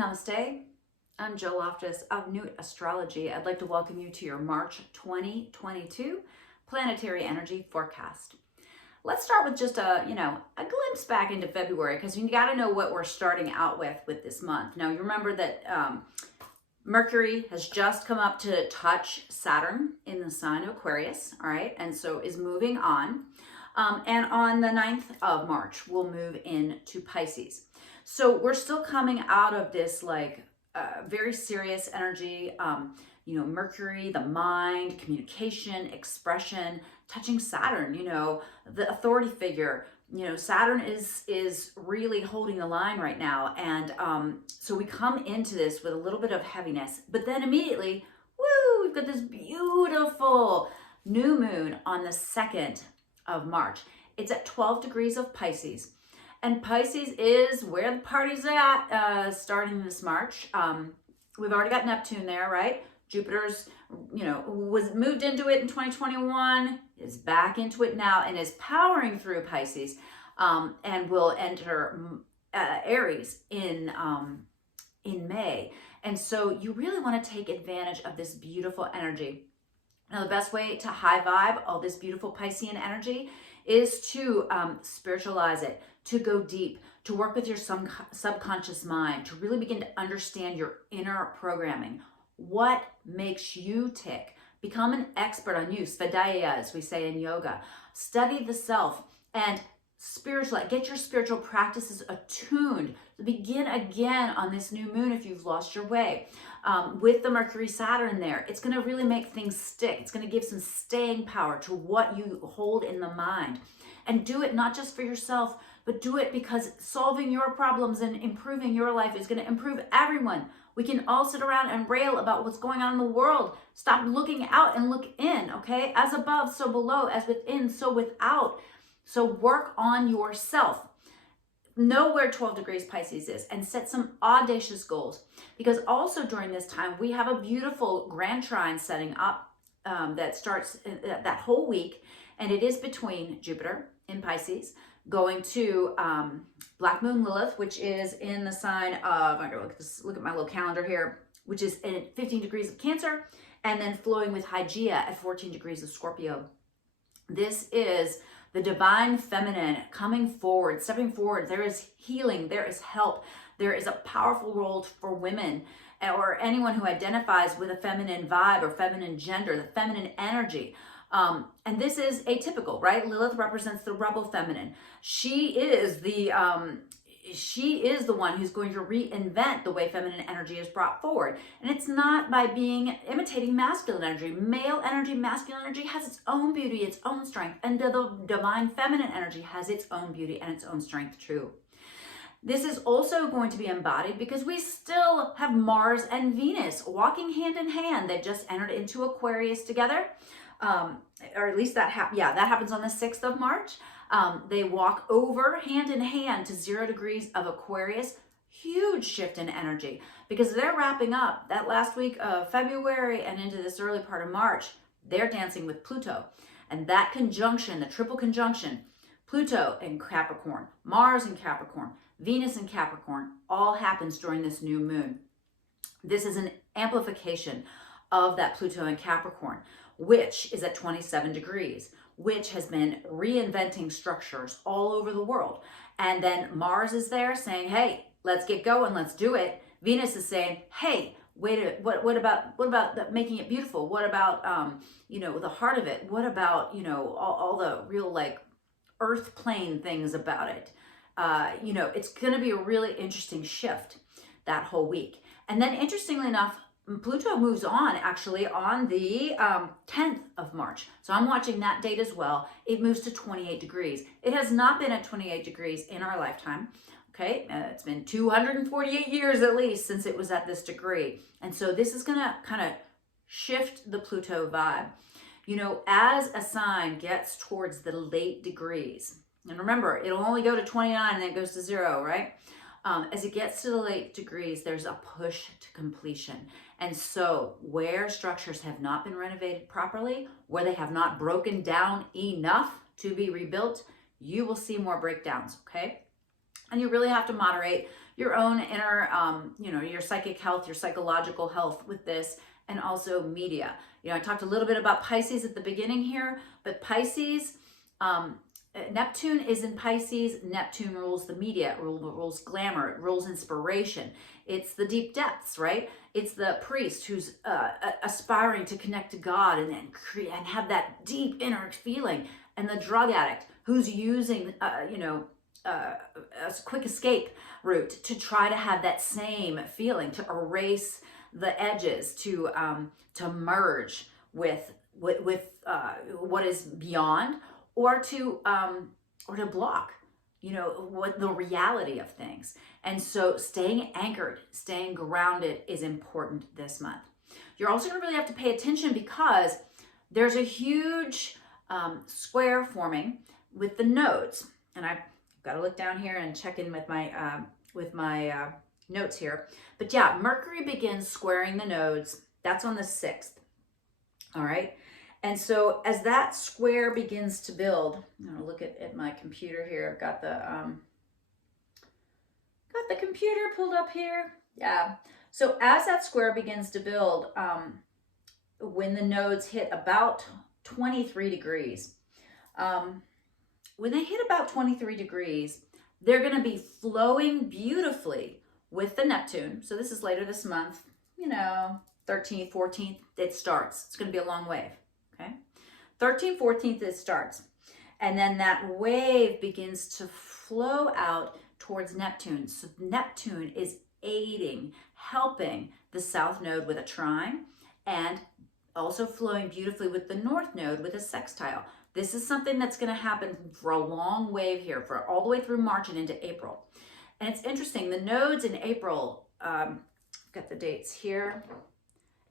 everyone, namaste. I'm Joe Loftis of Nuit Astrology. I'd like to welcome you to your March 2022 Planetary Energy Forecast. Let's start with just a glimpse back into February, because you got to know what we're starting out with this month. Now, you remember that Mercury has just come up to touch Saturn in the sign of Aquarius, all right, and so is moving on. And on the 9th of March, we'll move into Pisces. So we're still coming out of this very serious energy, Mercury, the mind, communication, expression, touching Saturn, the authority figure. Saturn is really holding the line right now. And so we come into this with a little bit of heaviness, but then immediately, woo, we've got this beautiful new moon on the 2nd of March. It's at 12 degrees of Pisces. And Pisces is where the party's at starting this March. We've already got Neptune there, right? Jupiter's, was moved into it in 2021, is back into it now, and is powering through Pisces, and will enter Aries in May. And so you really want to take advantage of this beautiful energy. Now, the best way to high vibe all this beautiful Piscean energy is to spiritualize it, to go deep, to work with your subconscious mind, to really begin to understand your inner programming. What makes you tick? Become an expert on you, svadhyaya, as we say in yoga. Study the self and get your spiritual practices attuned. Begin again on this new moon if you've lost your way. With the Mercury Saturn there, it's going to really make things stick. It's going to give some staying power to what you hold in the mind. And do it not just for yourself, but do it because solving your problems and improving your life is going to improve everyone. We can all sit around and rail about what's going on in the world. Stop looking out and look in, okay? As above, so below, as within, so without. So work on yourself. Know where 12 degrees Pisces is and set some audacious goals. Because also during this time, we have a beautiful grand trine setting up that starts that whole week. And it is between Jupiter in Pisces going to Black Moon Lilith, which is in the sign of, I'm going to look at my little calendar here, which is at 15 degrees of Cancer, and then flowing with Hygeia at 14 degrees of Scorpio. This is the divine feminine coming forward, stepping forward. There is healing, there is help, there is a powerful role for women or anyone who identifies with a feminine vibe or feminine gender, the feminine energy. And this is atypical, right? Lilith represents the rebel feminine. She is the one who's going to reinvent the way feminine energy is brought forward. And it's not by imitating masculine energy. Male energy, masculine energy has its own beauty, its own strength. And the divine feminine energy has its own beauty and its own strength too. This is also going to be embodied because we still have Mars and Venus walking hand in hand. They just entered into Aquarius together. Or at least that happens on the 6th of March. They walk over hand in hand to 0 degrees of Aquarius. Huge shift in energy because they're wrapping up that last week of February and into this early part of March. They're dancing with Pluto, and that conjunction, the triple conjunction, Pluto in Capricorn, Mars in Capricorn, Venus in Capricorn, all happens during this new moon. This is an amplification of that Pluto in Capricorn, which is at 27 degrees, which has been reinventing structures all over the world. And then Mars is there saying, hey, let's get going, let's do it. Venus is saying, hey, what about making it beautiful? What about, the heart of it? What about, all the real earth plane things about it? It's going to be a really interesting shift that whole week. And then interestingly enough, Pluto moves on actually on the 10th of March. So I'm watching that date as well. It moves to 28 degrees. It has not been at 28 degrees in our lifetime. Okay, it's been 248 years at least since it was at this degree. And so this is going to kind of shift the Pluto vibe. As a sign gets towards the late degrees, and remember, it'll only go to 29 and then it goes to 0, right? As it gets to the late degrees, there's a push to completion. And so where structures have not been renovated properly, where they have not broken down enough to be rebuilt, you will see more breakdowns, okay? And you really have to moderate your own inner, your psychic health, your psychological health with this, and also media. I talked a little bit about Pisces at the beginning here, but Pisces, Neptune is in Pisces. Neptune rules the media, rules glamour, it rules inspiration. It's the deep depths, right? It's the priest who's aspiring to connect to God and have that deep inner feeling, and the drug addict who's using, a quick escape route to try to have that same feeling, to erase the edges, to merge with what is beyond, or to block, what the reality of things. And so staying anchored, staying grounded is important this month. You're also going to really have to pay attention because there's a huge square forming with the nodes, and I've got to look down here and check in with my notes here. But yeah, Mercury begins squaring the nodes. That's on the 6th. All right. And so as that square begins to build, I'm going to look at my computer here. I've got the computer pulled up here. Yeah. So as that square begins to build, when the nodes hit about 23 degrees, when they hit about 23 degrees, they're going to be flowing beautifully with the Neptune. So this is later this month, 13th, 14th, it starts. It's going to be a long wave. Okay. 13th, 14th, it starts. And then that wave begins to flow out towards Neptune. So Neptune is aiding, helping the South Node with a trine, and also flowing beautifully with the North Node with a sextile. This is something that's going to happen for a long wave here, for all the way through March and into April. And it's interesting, the nodes in April, I've got the dates here,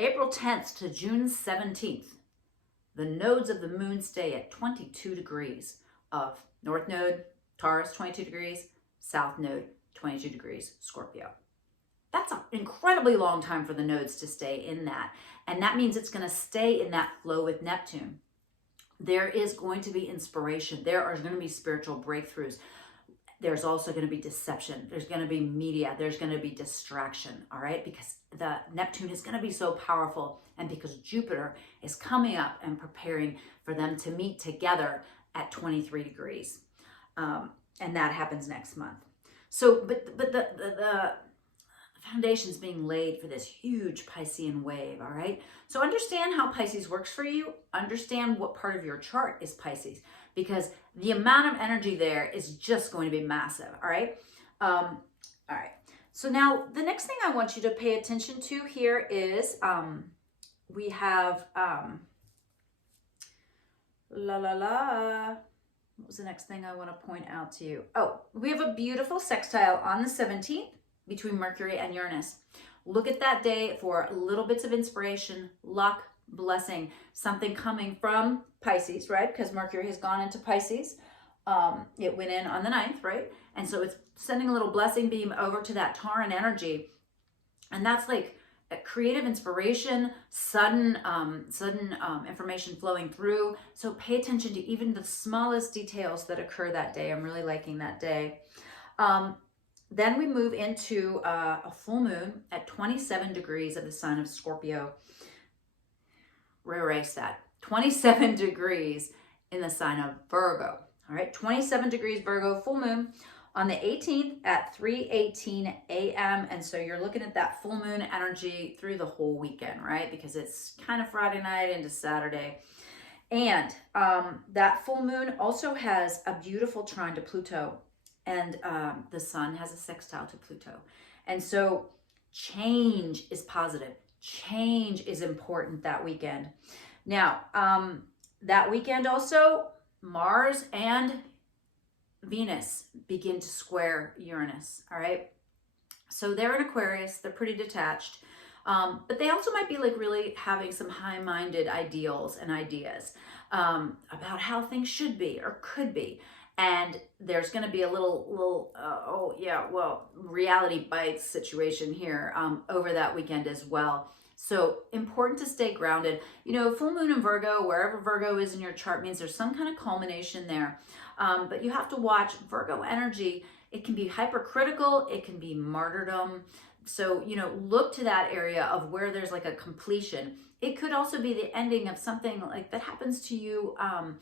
April 10th to June 17th. The nodes of the moon stay at 22 degrees of North Node, Taurus, 22 degrees, South Node, 22 degrees, Scorpio. That's an incredibly long time for the nodes to stay in that. And that means it's going to stay in that flow with Neptune. There is going to be inspiration. There are going to be spiritual breakthroughs. There's also going to be deception. There's going to be media. There's going to be distraction, all right? Because the Neptune is going to be so powerful, and because Jupiter is coming up and preparing for them to meet together at 23 degrees. And that happens next month. So, but the foundation's being laid for this huge Piscean wave, all right? So understand how Pisces works for you. Understand what part of your chart is Pisces, because the amount of energy there is just going to be massive, all right? All right. So now the next thing I want you to pay attention to here is we have, what was the next thing I want to point out to you? Oh, we have a beautiful sextile on the 17th between Mercury and Uranus. Look at that day for little bits of inspiration, luck, blessing, something coming from Pisces, right? Because Mercury has gone into Pisces. It went in on the 9th, right? And so it's sending a little blessing beam over to that Tauran energy. And that's like a creative inspiration, sudden information flowing through. So pay attention to even the smallest details that occur that day. I'm really liking that day. Then we move into a full moon at 27 degrees of the sign of Scorpio. Erase that. 27 degrees in the sign of Virgo. All right, 27 degrees Virgo, full moon on the 18th at 3:18 a.m. And so you're looking at that full moon energy through the whole weekend, right? Because it's kind of Friday night into Saturday. And that full moon also has a beautiful trine to Pluto. And the sun has a sextile to Pluto. And so change is positive. Change is important that weekend. Now, that weekend also, Mars and Venus begin to square Uranus, all right? So they're in Aquarius. They're pretty detached. But they also might be like really having some high-minded ideals and ideas about how things should be or could be. And there's going to be a little reality bites situation here over that weekend as well. So important to stay grounded. You know, full moon in Virgo, wherever Virgo is in your chart, means there's some kind of culmination there. But you have to watch Virgo energy. It can be hypercritical. It can be martyrdom. So, you know, look to that area of where there's like a completion. It could also be the ending of something like that happens to you on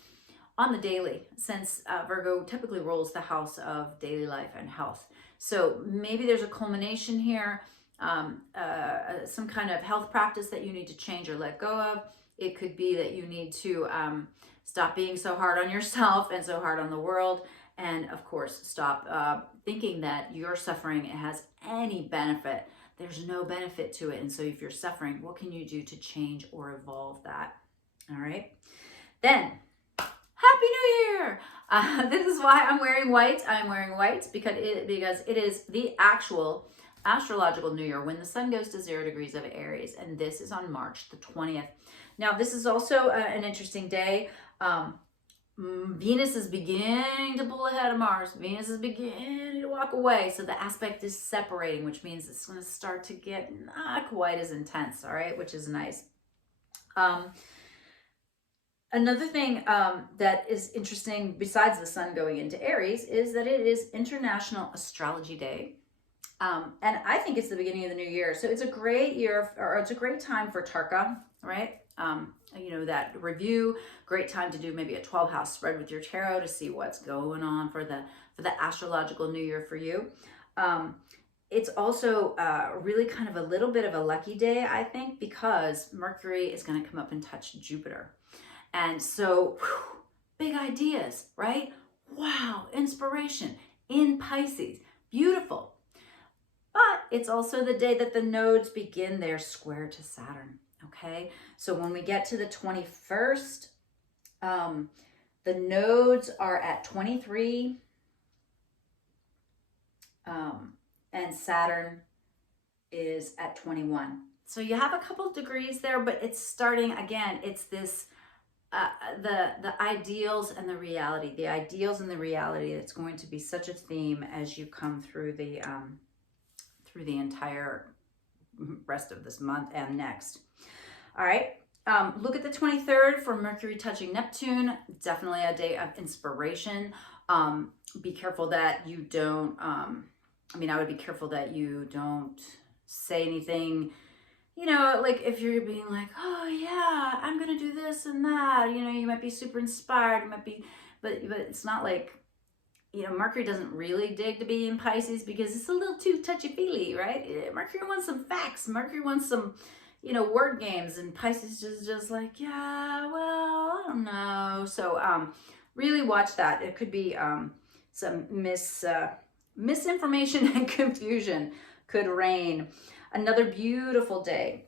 the daily, since Virgo typically rules the house of daily life and health. So maybe there's a culmination here, some kind of health practice that you need to change or let go of. It could be that you need to stop being so hard on yourself and so hard on the world. And of course, stop thinking that your suffering has any benefit. There's no benefit to it. And so if you're suffering, what can you do to change or evolve that? All right. Then, Happy New Year! This is why I'm wearing white. I'm wearing white because it is the actual astrological New Year when the sun goes to 0 degrees of Aries. And this is on March the 20th. Now, this is also an interesting day. Venus is beginning to pull ahead of Mars. Venus is beginning to walk away. So the aspect is separating, which means it's going to start to get not quite as intense, all right, which is nice. Another thing that is interesting besides the sun going into Aries is that it is International Astrology Day. And I think it's the beginning of the new year. So it's a great year, or it's a great time for Tarka, right? You know, that review, great time to do maybe a 12-house spread with your tarot to see what's going on for the astrological new year for you. It's also really kind of a little bit of a lucky day, I think, because Mercury is going to come up and touch Jupiter. And so, big ideas, right? Wow, inspiration in Pisces, beautiful. But it's also the day that the nodes begin their square to Saturn. Okay, so when we get to the 21st, the nodes are at 23, and Saturn is at 21. So you have a couple of degrees there, but it's starting again. It's this the ideals and the reality. The ideals and the reality. It's going to be such a theme as you come through the entire rest of this month and next. All right, look at the 23rd for Mercury touching Neptune. Definitely a day of inspiration. Be careful that you don't, I would be careful that you don't say anything, you know, like if you're being like, oh yeah, I'm going to do this and that, you know, you might be super inspired, you might be, but it's not like, you know, Mercury doesn't really dig to be in Pisces because it's a little too touchy-feely, right? Mercury wants some facts. Mercury wants some, you know, word games, and Pisces is just like, yeah, well, I don't know. So really watch that. It could be some misinformation and confusion could reign. Another beautiful day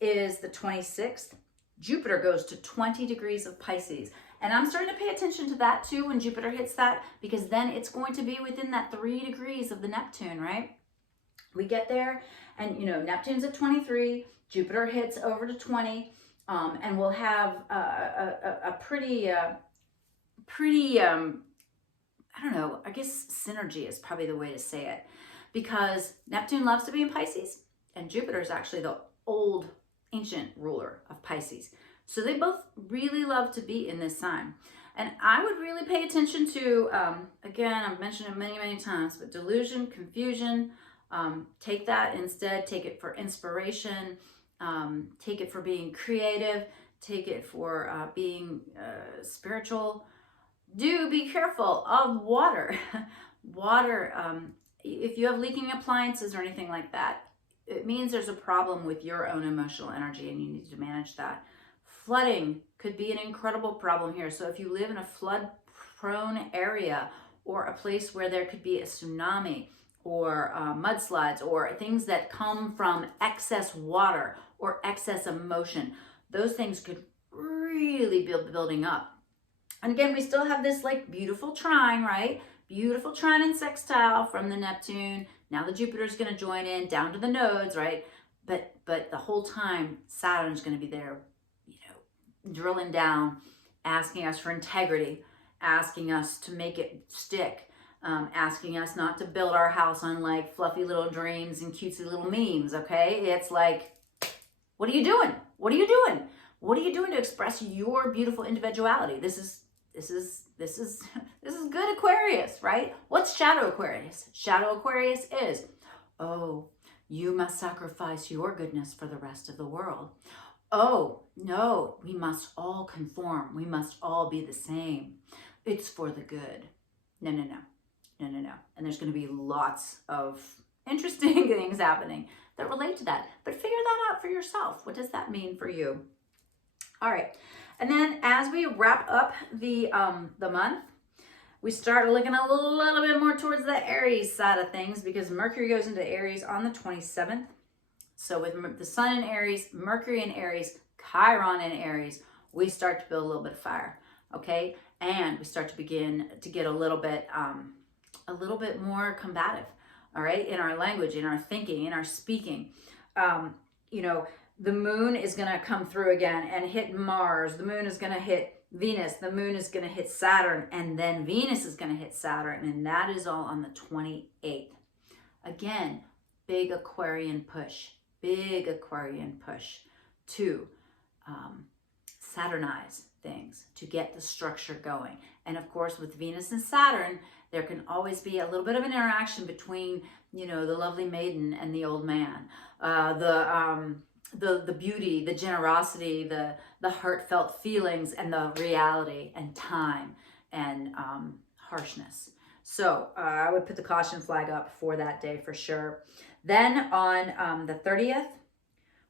is the 26th. Jupiter goes to 20 degrees of Pisces. And I'm starting to pay attention to that too when Jupiter hits that, because then it's going to be within that 3 degrees of the Neptune, right? We get there and, you know, Neptune's at 23, Jupiter hits over to 20, and we'll have a pretty, I don't know, I guess synergy is probably the way to say it, because Neptune loves to be in Pisces and Jupiter is actually the old ancient ruler of Pisces. So they both really love to be in this sign. And I would really pay attention to, again, I've mentioned it many, many times, but delusion, confusion, take that instead, take it for inspiration, take it for being creative, take it for being spiritual. Do be careful of water. Water, if you have leaking appliances or anything like that, it means there's a problem with your own emotional energy and you need to manage that. Flooding could be an incredible problem here. So if you live in a flood-prone area or a place where there could be a tsunami or mudslides or things that come from excess water or excess emotion, those things could really be building up. And again, we still have this like beautiful trine, right? Beautiful trine and sextile from the Neptune. Now the Jupiter's going to join in down to the nodes, right? But the whole time Saturn's going to be there, drilling down, asking us for integrity, asking us to make it stick, asking us not to build our house on like fluffy little dreams and cutesy little memes, okay? It's like, What are you doing? What are you doing? What are you doing to express your beautiful individuality? This is good Aquarius, right? What's shadow Aquarius? Shadow Aquarius is, oh, you must sacrifice your goodness for the rest of the world. Oh, no, we must all conform. We must all be the same. It's for the good. No, no, no, no, no, no. And there's going to be lots of interesting things happening that relate to that. But figure that out for yourself. What does that mean for you? All right. And then as we wrap up the month, we start looking a little bit more towards the Aries side of things, because Mercury goes into Aries on the 27th. So with the sun in Aries, Mercury in Aries, Chiron in Aries, we start to build a little bit of fire, okay? And we start to begin to get a little bit more combative, all right? In our language, in our thinking, in our speaking. You know, the moon is going to come through again and hit Mars. The moon is going to hit Venus. The moon is going to hit Saturn. And then Venus is going to hit Saturn. And that is all on the 28th. Again, big Aquarian push. Big Aquarian push to Saturnize things, to get the structure going. And of course, with Venus and Saturn, there can always be a little bit of an interaction between, you know, the lovely maiden and the old man, the beauty, the generosity, the heartfelt feelings, and the reality and time and harshness. So I would put the caution flag up for that day for sure. Then on the 30th,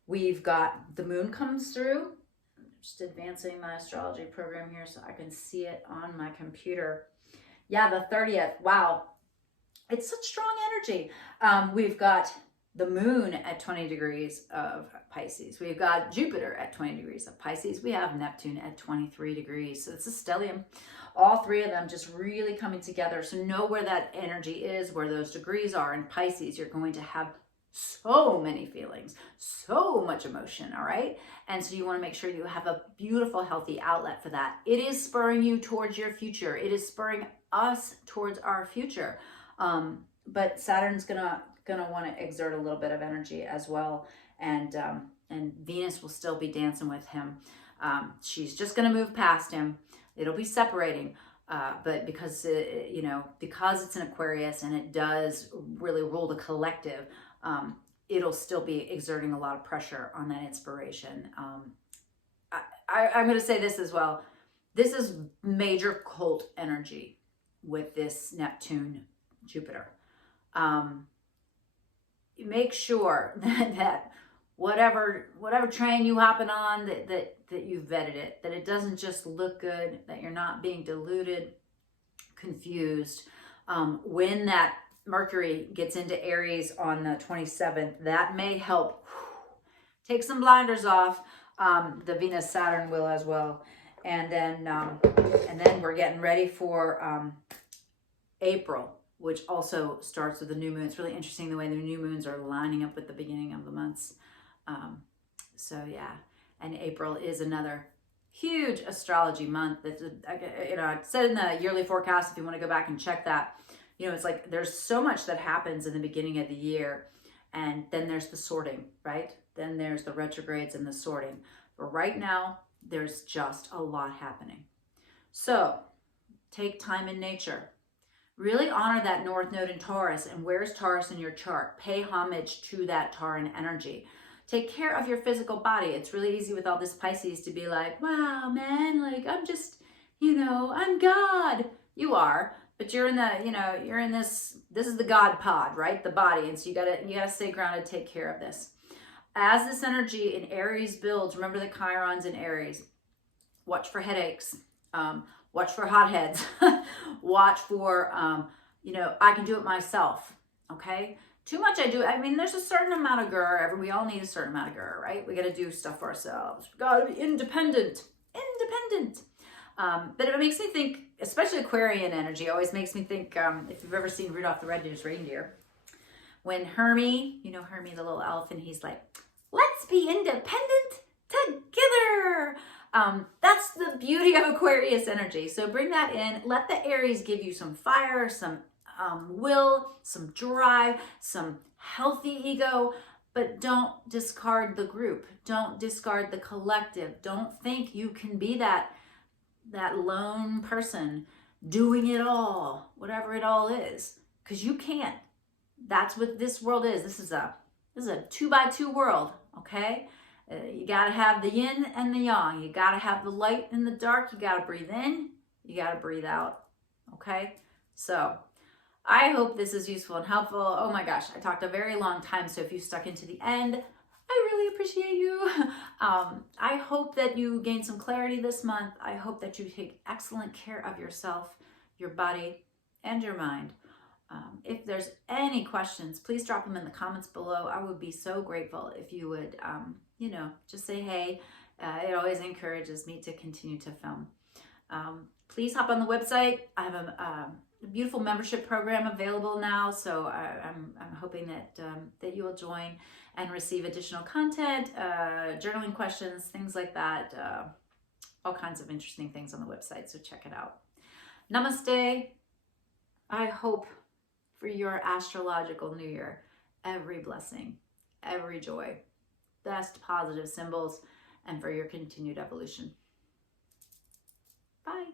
we've got the moon comes through. I'm just advancing my astrology program here so I can see it on my computer. Yeah, the 30th. Wow. It's such strong energy. We've got the moon at 20 degrees of Pisces. We've got Jupiter at 20 degrees of Pisces. We have Neptune at 23 degrees. So it's a stellium. All three of them just really coming together. So know where that energy is, where those degrees are in Pisces. You're going to have so many feelings, so much emotion, all right? And so you want to make sure you have a beautiful, healthy outlet for that. It is spurring you towards your future. It is spurring us towards our future. But Saturn's gonna want to exert a little bit of energy as well. And Venus will still be dancing with him. She's just going to move past him. It'll be separating, but because it's an Aquarius and it does really rule the collective, it'll still be exerting a lot of pressure on that inspiration. I'm going to say this as well. This is major cult energy with this Neptune Jupiter. Make sure that whatever train you hopping on, that you've vetted it, that it doesn't just look good, that you're not being deluded, confused. When that Mercury gets into Aries on the 27th, that may help take some blinders off. The Venus Saturn will as well. And then we're getting ready for April, which also starts with the new moon. It's really interesting the way the new moons are lining up with the beginning of the months. So yeah, and April is another huge astrology month. That's I said in the yearly forecast, if you want to go back and check that, it's like there's so much that happens in the beginning of the year, and then there's the sorting, right? Then there's the retrogrades and the sorting. But right now, there's just a lot happening. So take time in nature. Really honor that North Node in Taurus. And where's Taurus in your chart? Pay homage to that Tauran energy. Take care of your physical body. It's really easy with all this Pisces to be like, wow, man, like I'm just, I'm God. You are, but you're in this is the God pod, right? The body. And so you gotta stay grounded, take care of this. As this energy in Aries builds, remember the Chirons in Aries. Watch for headaches. Watch for hotheads. Watch for, I can do it myself. Okay. Too much there's a certain amount of grr. We all need a certain amount of grr, right? We got to do stuff for ourselves. We got to be independent. But it makes me think, especially Aquarian energy, always makes me think, if you've ever seen Rudolph the Red-Nosed Reindeer, when Hermie, Hermie the little elf, and he's like, let's be independent together. That's the beauty of Aquarius energy. So bring that in. Let the Aries give you some fire, some will, some drive, some healthy ego. but don't discard the group. Don't discard the collective. Don't think you can be that lone person doing it all, whatever it all is, because you can't. That's what this world is. This is a 2x2 world, okay? You got to have the yin and the yang. You got to have the light and the dark. You got to breathe in. You got to breathe out, okay? So I hope this is useful and helpful. Oh my gosh, I talked a very long time, so if you stuck into the end, I really appreciate you. I hope that you gain some clarity this month. I hope that you take excellent care of yourself, your body, and your mind. If there's any questions, please drop them in the comments below. I would be so grateful if you would, just say hey. It always encourages me to continue to film. Please hop on the website. I have a beautiful membership program available now, so I'm hoping that you will join and receive additional content, journaling questions, things like that, all kinds of interesting things on the website, so check it out. Namaste. I hope for your astrological new year every blessing, every joy, best positive symbols, and for your continued evolution. Bye.